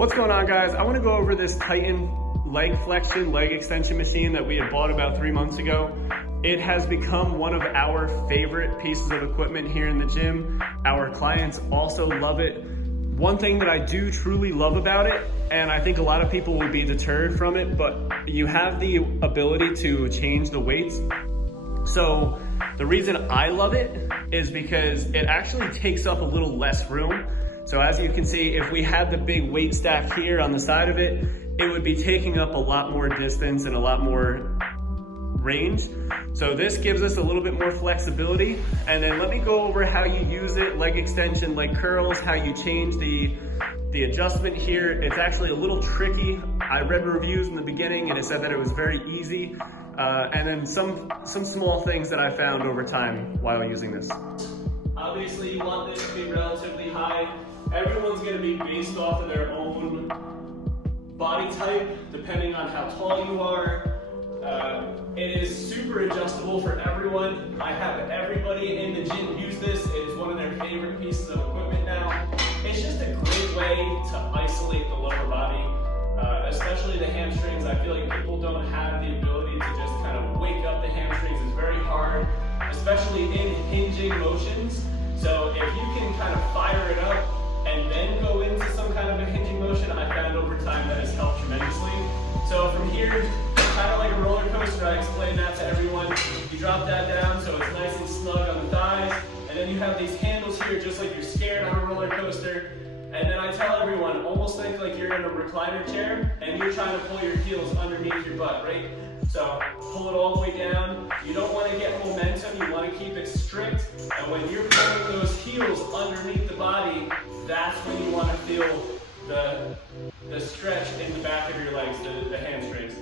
What's going on, guys? I want to go over this Titan leg flexion, leg extension machine that we had bought about 3 months ago. It has become one of our favorite pieces of equipment here in the gym. Our clients also love it. One thing that I do truly love about it, and I think a lot of people would be deterred from it, but you have the ability to change the weights. So the reason I love it is because it actually takes up a little less room. So as you can see, if we had the big weight stack here on the side of it, it would be taking up a lot more distance and a lot more range. So this gives us a little bit more flexibility. And then let me go over how you use it, leg extension, leg curls, how you change the adjustment here. It's actually a little tricky. I read reviews in the beginning and it said that it was very easy. And then some small things that I found over time while using this. Obviously, you want this to be relatively high. Everyone's gonna be based off of their own body type, depending on how tall you are. It is super adjustable for everyone. I have everybody in the gym use this. It is one of their favorite pieces of equipment now. It's just a great way to isolate the lower body, especially the hamstrings. I feel like people don't have the ability to just kind of wake up the hamstrings. It's very hard, especially in hinging motions. So if you can kind of fire it up and then go into some kind of a hinging motion, I found over time that has helped tremendously. So from here, kind of like a roller coaster, I explain that to everyone. You drop that down so it's nice and snug on the thighs, and then you have these handles here just like you're scared on a roller coaster. And then I tell everyone, almost think like you're in a recliner chair and you're trying to pull your heels underneath your butt, right? So pull it all the way down. You don't want to get momentum, you want to keep it strict. And when you're pulling those heels underneath the body, that's when you want to feel the stretch in the back of your legs, the hamstrings.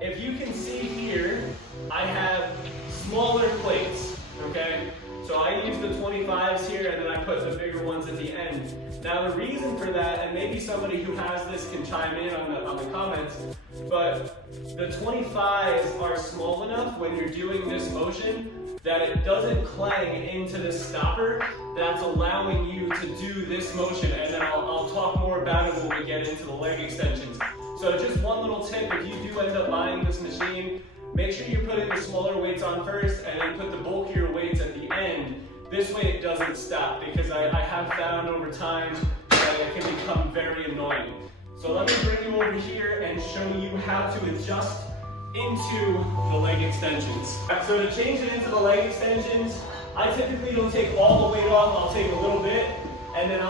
If you can see here, I have smaller plates, okay? So I use the 25s here and then I put the bigger ones at the end. Now the reason for that, and maybe somebody who has this can chime in on the comments, but the 25s are small enough when you're doing this motion that it doesn't clang into the stopper that's allowing you to do this motion, and then I'll talk more about it when we get into the leg extensions. So just one little tip, if you do end up buying this machine, make sure you put in the smaller weights on first and then put the bulkier weights at the end. This way it doesn't stop, because I have found over time that it can become very annoying. So let me bring you over here and show you how to adjust into the leg extensions. So to change it into the leg extensions, I typically don't take all the weight off, I'll take a little bit, and then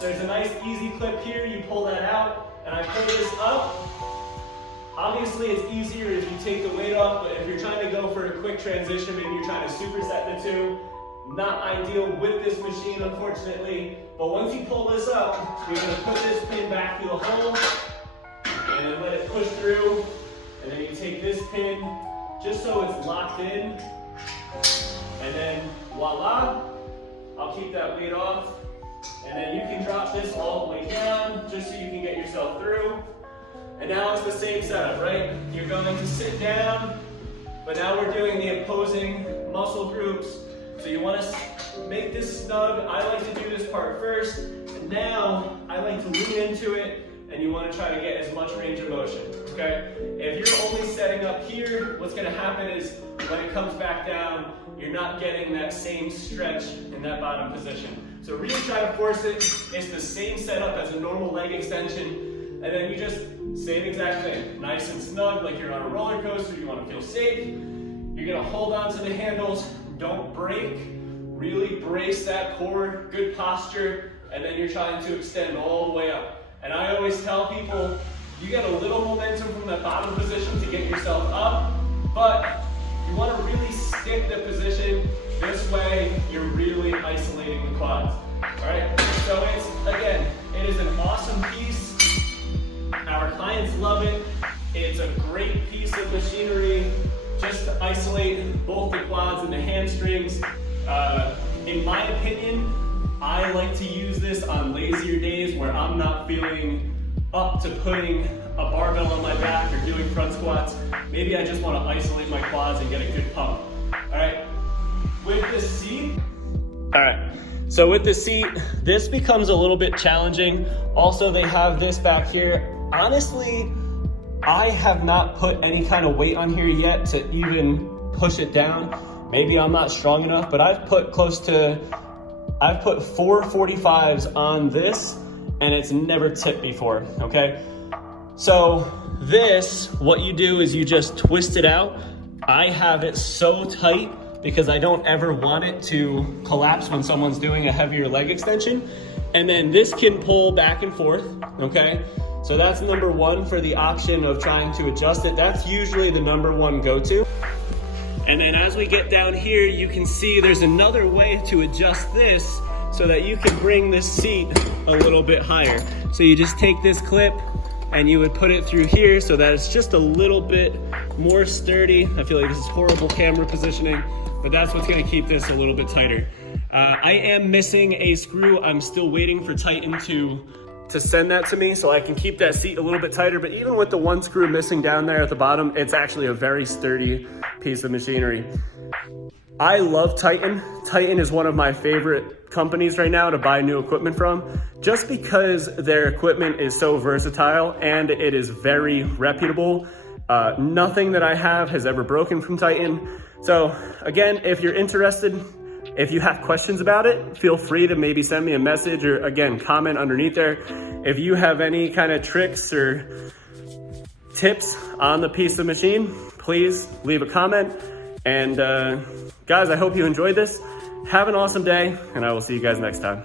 there's a nice easy clip here, you pull that out, and I pull this up. Obviously it's easier if you take the weight off, but if you're trying to go for a quick transition, maybe you're trying to superset the two, not ideal with this machine, unfortunately. But once you pull this up, you're gonna put this pin back through the hole, and then let it push through, and then you take this pin, just so it's locked in, and then voila, I'll keep that weight off, and then you can drop this all the way down, just so you can get yourself through. And now it's the same setup, right? You're going to sit down, but now we're doing the opposing muscle groups. So you want to make this snug. I like to do this part first, and now I like to lean into it, and you want to try to get as much range of motion, okay? If you're only setting up here, what's going to happen is when it comes back down, you're not getting that same stretch in that bottom position. So really try to force it. It's the same setup as a normal leg extension, and then you just same exact thing. Nice and snug, like you're on a roller coaster, you want to feel safe. You're going to hold on to the handles, don't break, really brace that core, good posture, and then you're trying to extend all the way up. And I always tell people, you get a little momentum from that bottom position to get yourself up, but you want to really stick the position. This way, you're really isolating the quads. All right, so again, it is an awesome piece. Our clients love it. It's a great piece of machinery just to isolate both the quads and the hamstrings. In my opinion, I like to use this on lazier days where I'm not feeling up to putting a barbell on my back or doing front squats. Maybe I just want to isolate my quads and get a good pump. All right, with this seat. All right, So with the seat, this becomes a little bit challenging. Also, they have this back here. Honestly, I have not put any kind of weight on here yet to even push it down. Maybe I'm not strong enough, but I've put 4 45s on this and it's never tipped before, okay? So this, what you do is you just twist it out. I have it so tight because I don't ever want it to collapse when someone's doing a heavier leg extension. And then this can pull back and forth, okay? So that's number one for the option of trying to adjust it. That's usually the number one go-to. And then as we get down here, you can see there's another way to adjust this so that you can bring this seat a little bit higher. So you just take this clip and you would put it through here so that it's just a little bit more sturdy. I feel like this is horrible camera positioning, but that's what's gonna keep this a little bit tighter. I am missing a screw. I'm still waiting for Titan to send that to me so I can keep that seat a little bit tighter, but even with the one screw missing down there at the bottom, it's actually a very sturdy piece of machinery. I love Titan. Titan is one of my favorite companies right now to buy new equipment from, just because their equipment is so versatile and it is very reputable. Nothing that I have has ever broken from Titan. So again, if you're interested, if you have questions about it, feel free to maybe send me a message or again, comment underneath there. If you have any kind of tricks or tips on the piece of machine, please leave a comment. And guys, I hope you enjoyed this. Have an awesome day, and I will see you guys next time.